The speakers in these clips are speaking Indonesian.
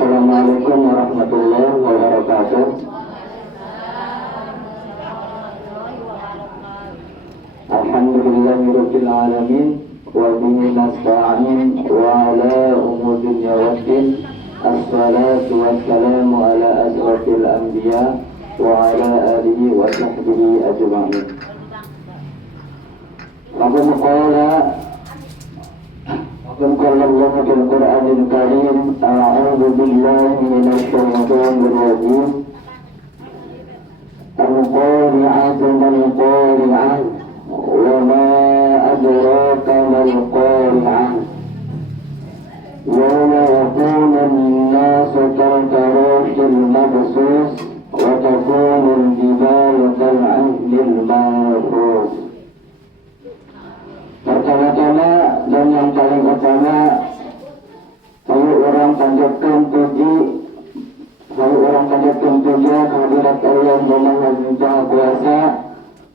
Assalamualaikum warahmatullahi wabarakatuh. Alhamdulillahirabbil alamin wa bihi nasta'in wa ala umuri dunya waddin. Assalatu wassalamu ala asrafil anbiya wa ala alihi wa sahbihi ajma'in. Qala Allah fil Qur'anil Karim, a'udzu billahi minasy syaithanir rajim. Al-qari'atu mal-qari'ah wa ma adraka mal-qari'ah. Yawma yakunu an-nasu kal-farashil mabsus wa takunu al-jibalu kal-'ahnil manfus. Pertama-tama dan yang paling utama, kalau orang panjatkan puji kehadirat Allah yang Maha Kuasa,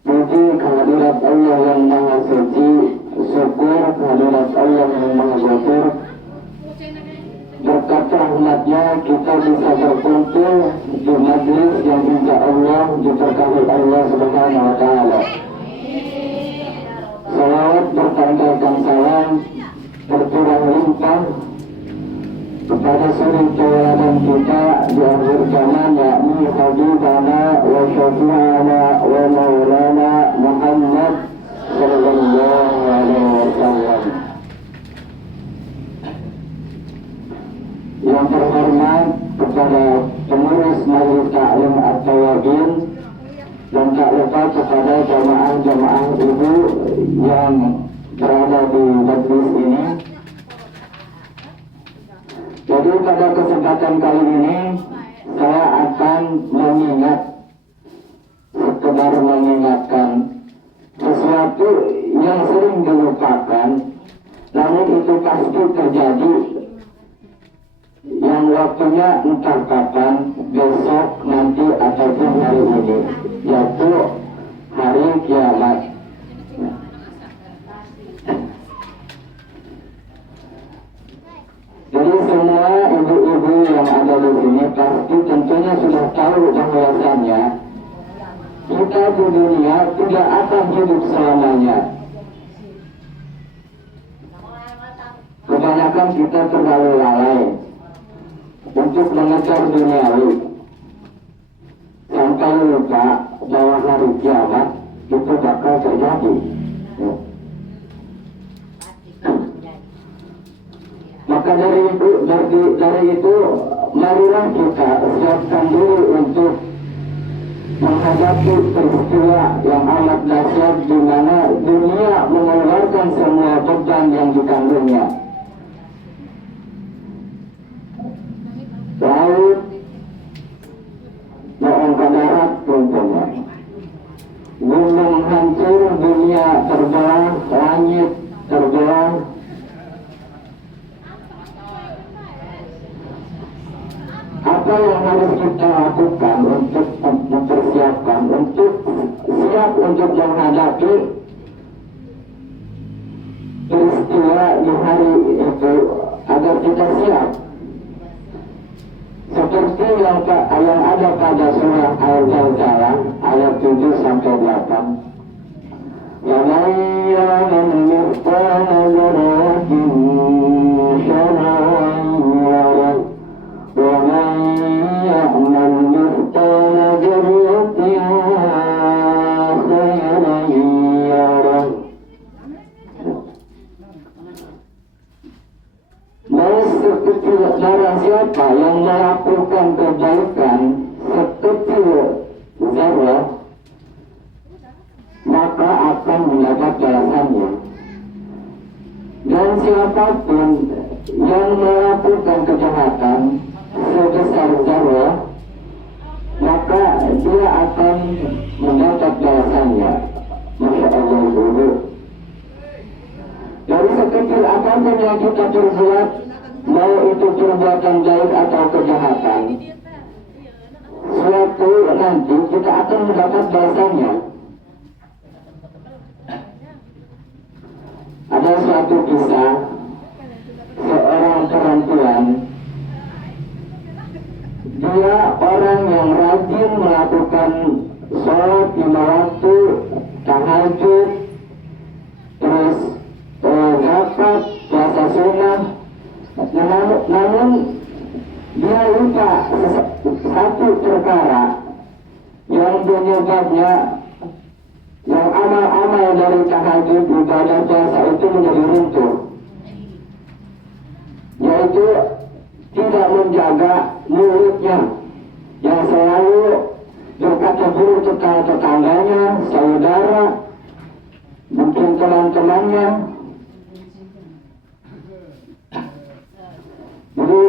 puji kehadirat Allah yang Maha Suci, syukur kehadirat Allah yang Maha Ghafur. Berkat rahmatnya kita bisa berkumpul di majlis yang insya Allah diberkahi Allah Subhanahu wa Ta'ala. Salawat bertandaikan salam berturang limpah kepada suri tauladan kita di akhir zaman, yakni Habibana wa Syafi'ana wa Maulana Muhammad sallallahu alaihi wasallam. Yang terhormat kepada pengurus Majelis Ta'lim At-Tawadin, dan tak lupa kepada jamaah-jamaah ibu yang berada di majlis ini. Jadi pada kesempatan kali ini saya akan sekedar mengingatkan sesuatu yang sering dilupakan, namun itu pasti terjadi, yang waktunya entah kapan, besok, nanti, ataupun hari ini, yaitu hari kiamat. Jadi semua ibu-ibu yang ada di sini pasti tentunya sudah tahu bahwasannya kita di dunia tidak akan hidup selamanya. Kebanyakan kita terlalu lalai untuk mengejar duniawi, sampai lupa bahwa hari kiamat itu bakal terjadi. Maka dari itu marilah kita siapkan diri untuk menghadapi peristiwa yang amat dahsyat di mana dunia mengeluarkan semua beban yang dikandungnya. Laut mengangkat darat contohnya, gunung hancur, dunia terbelah, langit terbelah. Apa yang harus kita lakukan untuk mempersiapkan, untuk siap untuk menghadapi peristiwa di hari itu, agar kita siap? Seperti yang ada pada surah Al-Zalzalah ayat 7 sampai 8. Ya man ya'mal mithqala dzarratin syarran yarah wa man ya'mal mithqala dzarratin khairan yarah. Barang siapa yang melakukan kebaikan sekecil zarah, maka akan mendapat balasannya. Dan siapapun yang melakukan kejahatan sebesar zarah, maka dia akan mendapat balasannya. Masya Allah, dulu. Dari sekecil apapun yang kita perbuat, mau itu perbuatan baik atau kejahatan, suatu nanti kita akan mendapat balasannya. Ada suatu kisah seorang perempuan kedua, orang yang rajin melakukan sholat 5 waktu, tahajud, terus zakat, puasa sunnah. Namun dia lupa satu perkara yang penyebabnya, yang amal-amal dari tahajud, ibadah, puasa itu menjadi runtuh, yaitu tidak menjaga mulutnya yang selalu berkata buruk tentang tetangganya, saudara, mungkin teman-temannya. Jadi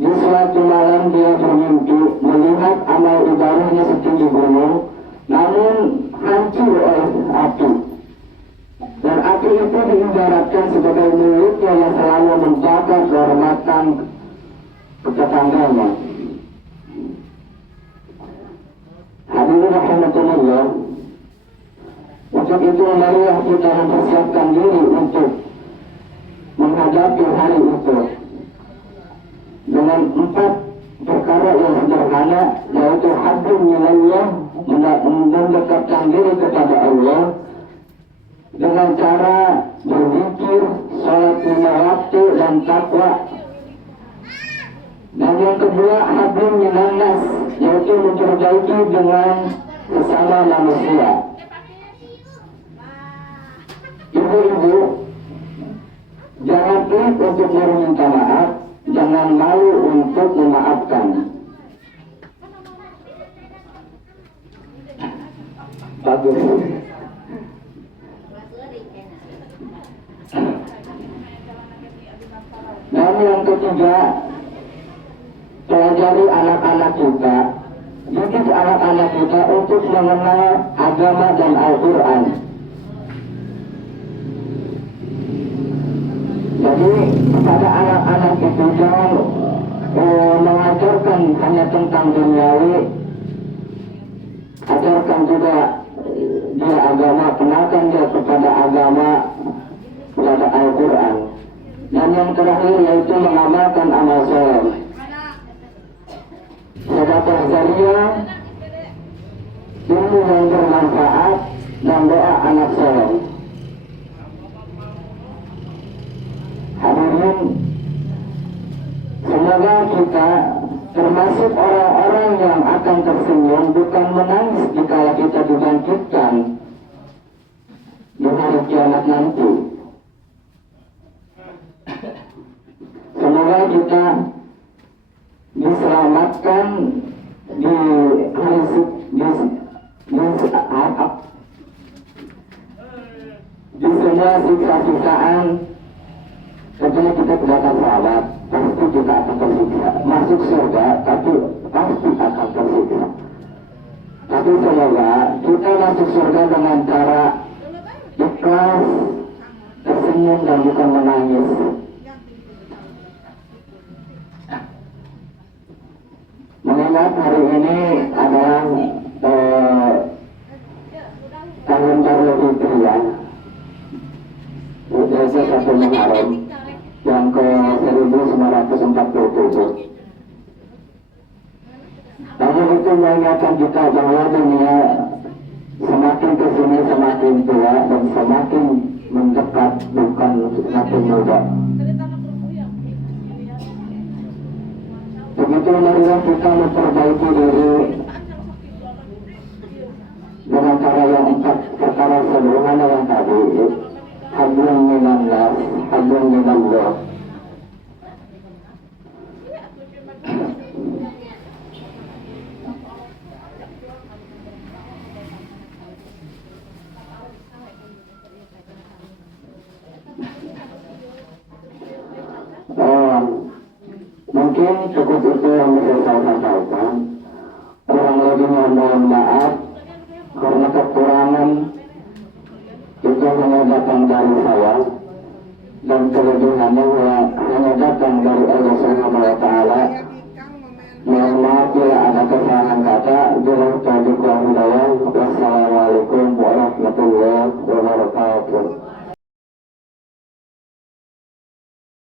di suatu malam dia bermimpi melihat amal ibadahnya setinggi gunung, namun hancur oleh api. Dan api itu diibaratkan sebagai mulutnya yang selalu menjaga kehormatan tetangganya. Hadirin rahimakumullah, untuk itu marilah kita mempersiapkan diri untuk menghadapi hari itu dengan 4 perkara yang sederhana, yaitu hablum minallah, mendekatkan diri kepada Allah dengan cara berzikir, sholat 5 waktu, dan takwa. Dan yang kedua, hablum minannas, yaitu memperbaiki dengan sesama manusia. Ibu-ibu, jangan pelit untuk meminta maaf, jangan malu untuk memaafkan. Bagus. Dan yang ketiga, pelajari anak-anak kita, didik anak-anak kita untuk mengenal agama dan Al-Quran. Jadi kepada anak-anak itu jangan mengajarkan hanya tentang duniawi, ajarkan juga dia agama, kenalkan dia kepada agama, kepada Al-Quran. Dan yang terakhir yaitu mengamalkan amal soleh, sedekah jariah, ilmu yang bermanfaat, dan doa anak soleh. Hadirin, semoga kita termasuk orang-orang yang akan tersenyum, bukan menangis jika kita dibangkitkan di hari kiamat nanti. Semoga kita diselamatkan di semua siksa-siksaan. Tentunya kita tidak akan selamat, pasti kita akan tersiksa. Masuk surga, tapi pasti akan tersiksa. Tapi semoga kita masuk surga dengan cara ikhlas, tersenyum, dan bukan menangis. Mengingat hari ini adalah tahun baru Hijriah, Idul Fitri Muharram yang ke 1947. Namun itu mengingatkan kita bahwa dunia semakin kesini semakin tua dan semakin mendekat, bukan semakin muda. Begitu marilah kita memperbaiki diri dengan cara yang 4 perkara sederhana yang tadi. Hablum minallah, hablum minallah. Mungkin cukup itu yang bisa saya sampaikan. Kurang lebihnya mohon maaf, karena kekurangan itu hanya datang dari saya, dan kelebihannya hanya datang dari Allah Subhanahu wa Ta'ala. Mohon maaf bila ada kesalahan kata. Wassalamualaikum warahmatullahi wabarakatuh.